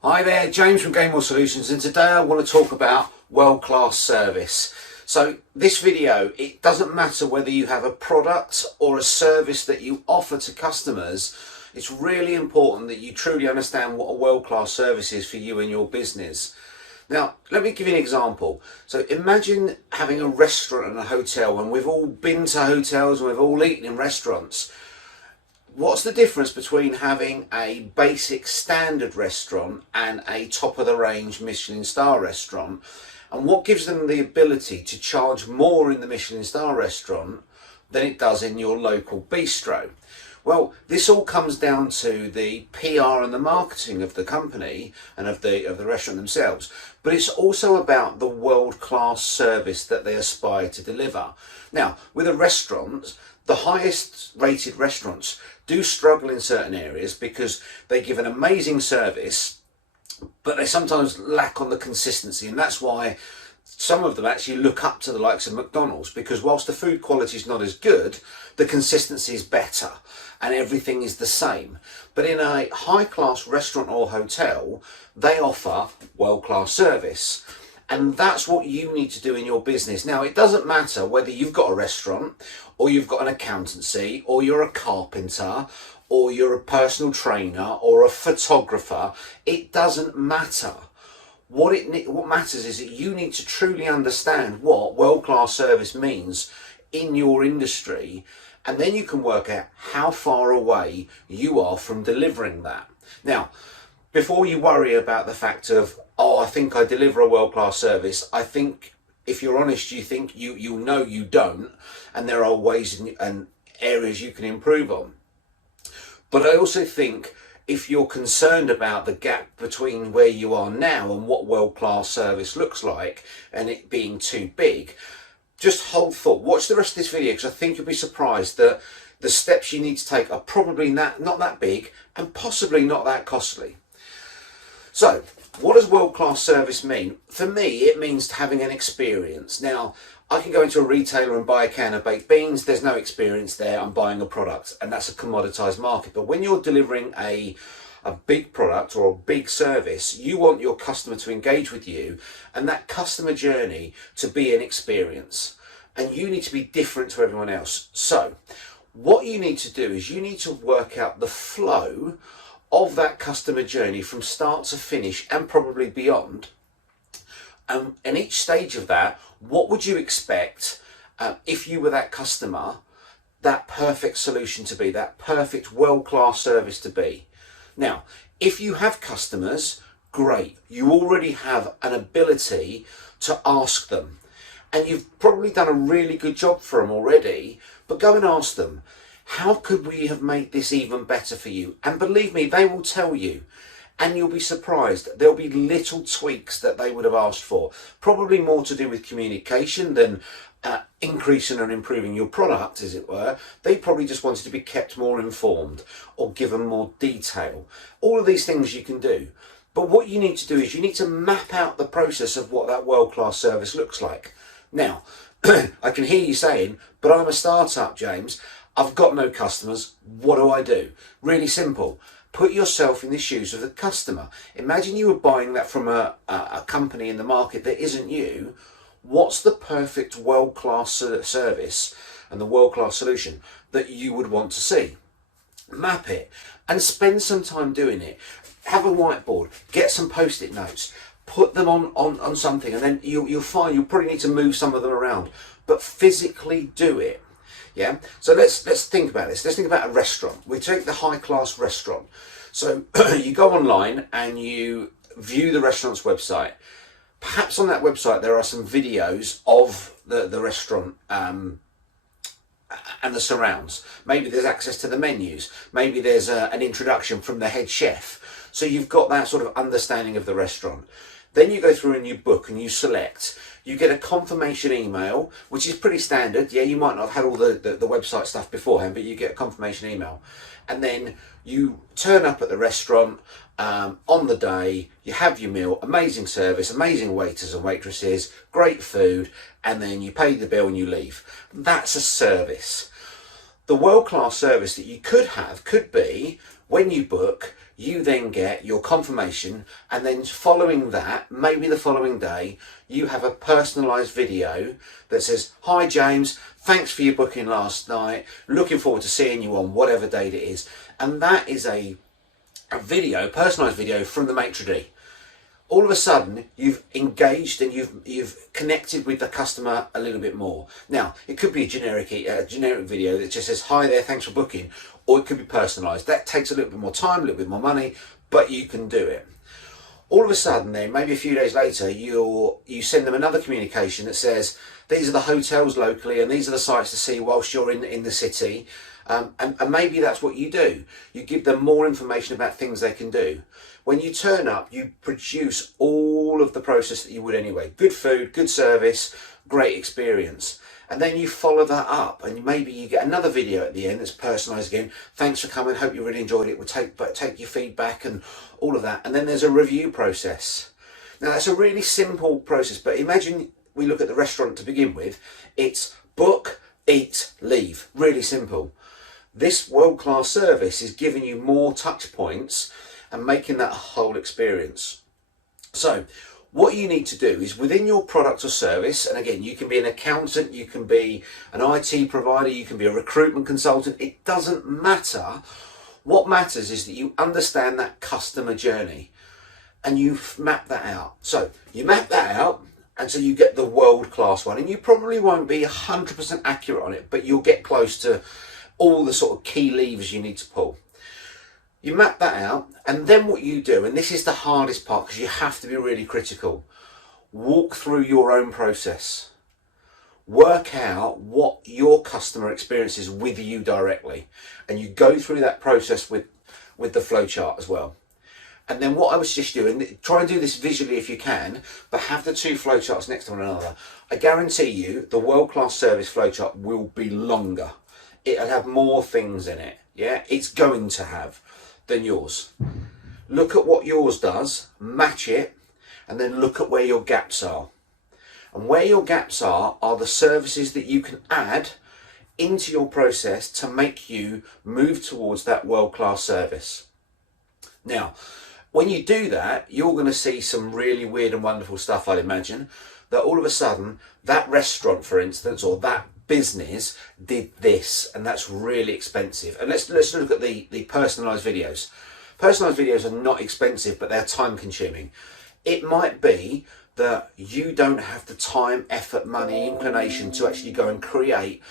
Hi there, James from Game Solutions, and today I want to talk about world-class service. So this video, it doesn't matter whether you have a product or a service that you offer to customers. It's really important that you truly understand what a world-class service is for you and your business. Now, let me give you an example. So imagine having a restaurant and a hotel, and we've all been to hotels and we've all eaten in restaurants. What's the difference between having a basic standard restaurant and a top of the range Michelin star restaurant? And what gives them the ability to charge more in the Michelin star restaurant than it does in your local bistro? Well, this all comes down to the PR and the marketing of the company and of the restaurant themselves. But it's also about the world-class service that they aspire to deliver. Now, with a restaurant, the highest rated restaurants do struggle in certain areas because they give an amazing service, but they sometimes lack on the consistency, and that's why some of them actually look up to the likes of McDonald's, because whilst the food quality is not as good, the consistency is better and everything is the same. But in a high-class restaurant or hotel, they offer world-class service. And that's what you need to do in your business. Now, it doesn't matter whether you've got a restaurant or you've got an accountancy or you're a carpenter or you're a personal trainer or a photographer. It doesn't matter. What matters is that you need to truly understand what world-class service means in your industry, and then you can work out how far away you are from delivering that. Now, before you worry about the fact of, oh, I think I deliver a world-class service, I think if you're honest, you think you know you don't, and there are ways and areas you can improve on. But I also think if you're concerned about the gap between where you are now and what world-class service looks like and it being too big, just hold thought. Watch the rest of this video, because I think you'll be surprised that the steps you need to take are probably not that big and possibly not that costly. So, what does world-class service mean? For me, it means having an experience. Now, I can go into a retailer and buy a can of baked beans. There's no experience there. I'm buying a product, and that's a commoditized market. But when you're delivering a big product or a big service, you want your customer to engage with you and that customer journey to be an experience. And you need to be different to everyone else. So, what you need to do is you need to work out the flow of that customer journey from start to finish and probably beyond. And each stage of that, what would you expect if you were that customer, that perfect solution to be, that perfect world-class service to be? Now, if you have customers, great. You already have an ability to ask them. And you've probably done a really good job for them already, but go and ask them, how could we have made this even better for you? And believe me, they will tell you. And you'll be surprised. There'll be little tweaks that they would have asked for. Probably more to do with communication than increasing and improving your product, as it were. They probably just wanted to be kept more informed or given more detail. All of these things you can do. But what you need to do is you need to map out the process of what that world-class service looks like. Now, I can hear you saying, but I'm a startup, James. I've got no customers. What do I do? Really simple. Put yourself in the shoes of the customer. Imagine you were buying that from a company in the market that isn't you. What's the perfect world-class service and the world-class solution that you would want to see? Map it and spend some time doing it. Have a whiteboard, get some post-it notes, put them on something, and then you'll find you'll probably need to move some of them around, but physically do it. Yeah, so let's think about this. Let's think about a restaurant. We take the high-class restaurant. So you go online and you view the restaurant's website. Perhaps on that website there are some videos of the restaurant and the surrounds. Maybe there's access to the menus. Maybe there's an introduction from the head chef. So you've got that sort of understanding of the restaurant. Then you go through and you book and you select. You get a confirmation email, which is pretty standard. Yeah, you might not have had all the website stuff beforehand, but you get a confirmation email. And then you turn up at the restaurant on the day, you have your meal, amazing service, amazing waiters and waitresses, great food, and then you pay the bill and you leave. That's a service. The world-class service that you could have could be, when you book, you then get your confirmation, and then following that, maybe the following day, you have a personalised video that says, "Hi James, thanks for your booking last night, looking forward to seeing you on whatever date it is." And that is a video, personalised video from the maitre d'. All of a sudden you've engaged and you've connected with the customer a little bit more. Now it could be a generic video that just says, "Hi there, thanks for booking," or it could be personalised. That takes a little bit more time, a little bit more money, but you can do it. All of a sudden then, maybe a few days later, you send them another communication that says, "These are the hotels locally and these are the sites to see whilst you're in the city." And maybe that's what you do. You give them more information about things they can do. When you turn up, you produce all of the process that you would anyway. Good food, good service, great experience. And then you follow that up, and maybe you get another video at the end that's personalised again. "Thanks for coming, hope you really enjoyed it. We'll take your feedback," and all of that. And then there's a review process. Now that's a really simple process, but imagine we look at the restaurant to begin with. It's book, eat, leave. Really simple. This world-class service is giving you more touch points and making that a whole experience. So what you need to do is, within your product or service, and again, you can be an accountant, you can be an IT provider, you can be a recruitment consultant, it doesn't matter. What matters is that you understand that customer journey and you map that out. So you map that out, and so you get the world-class one, and you probably won't be 100% accurate on it, but you'll get close to all the sort of key levers you need to pull. You map that out, and then what you do, and this is the hardest part because you have to be really critical, walk through your own process. Work out what your customer experiences with you directly, and you go through that process with the flowchart as well. And then what I would suggest you do, and try and do this visually if you can, but have the two flowcharts next to one another. I guarantee you the world-class service flowchart will be longer. It'll have more things in it. Yeah, it's going to have than yours. Look at what yours does, match it, and then look at where your gaps are. And where your gaps are the services that you can add into your process to make you move towards that world-class service. Now, when you do that, you're going to see some really weird and wonderful stuff, I'd imagine, that all of a sudden, that restaurant, for instance, or that business did this, and that's really expensive. And let's look at the personalized videos. Personalized videos are not expensive, but they're time consuming. It might be that you don't have the time, effort, money, inclination to actually go and create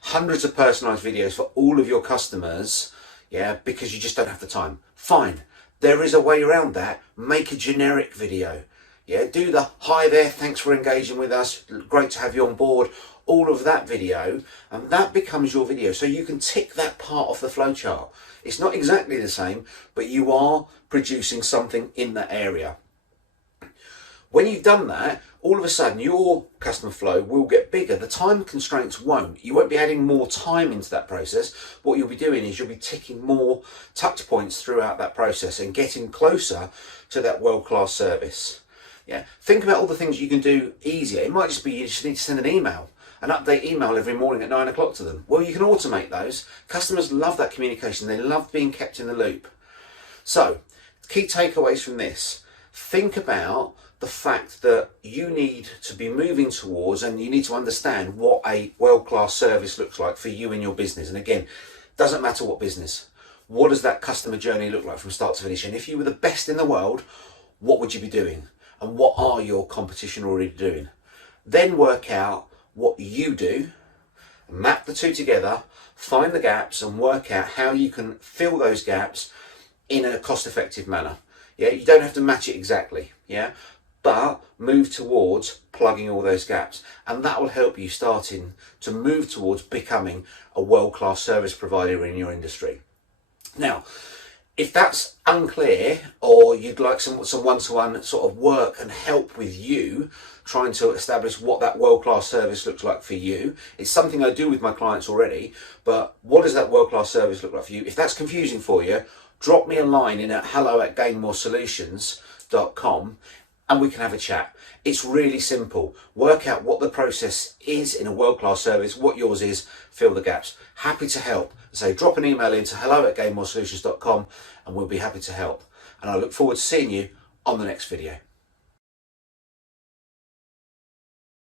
hundreds of personalized videos for all of your customers, yeah, because you just don't have the time. Fine, there is a way around that. Make a generic video. Yeah, do the "Hi there, thanks for engaging with us, great to have you on board," all of that video, and that becomes your video. So you can tick that part off the flowchart. It's not exactly the same, but you are producing something in that area. When you've done that, all of a sudden your customer flow will get bigger. The time constraints won't. You won't be adding more time into that process. What you'll be doing is you'll be ticking more touch points throughout that process and getting closer to that world-class service. Yeah. Think about all the things you can do easier. It might just be you just need to send an email, an update email every morning at 9 o'clock to them. Well, you can automate those. Customers love that communication. They love being kept in the loop. So, key takeaways from this. Think about the fact that you need to be moving towards, and you need to understand what a world-class service looks like for you and your business. And again, doesn't matter what business. What does that customer journey look like from start to finish? And if you were the best in the world, what would you be doing? And what are your competition already doing? Then work out what you do, map the two together, find the gaps, and work out how you can fill those gaps in a cost-effective manner. Yeah, you don't have to match it exactly, yeah, but move towards plugging all those gaps, and that will help you starting to move towards becoming a world-class service provider in your industry. Now, if that's unclear, or you'd like some one-to-one sort of work and help with you trying to establish what that world-class service looks like for you, it's something I do with my clients already, but what does that world-class service look like for you? If that's confusing for you, drop me a line in at hello@gainmoresolutions.com and we can have a chat. It's really simple. Work out what the process is in a world-class service, what yours is, fill the gaps. Happy to help. Say, drop an email into hello@gainmoresolutions.com and we'll be happy to help. And I look forward to seeing you on the next video.